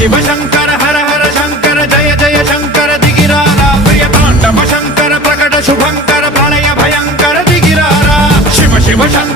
शिव शंकर हर हर शंकर जय जय शंकर दिगिरारा प्रिय तांडव शंकर प्रकट शुभंकर प्रलय भयंकर दिगिरारा शिव शिव शंकर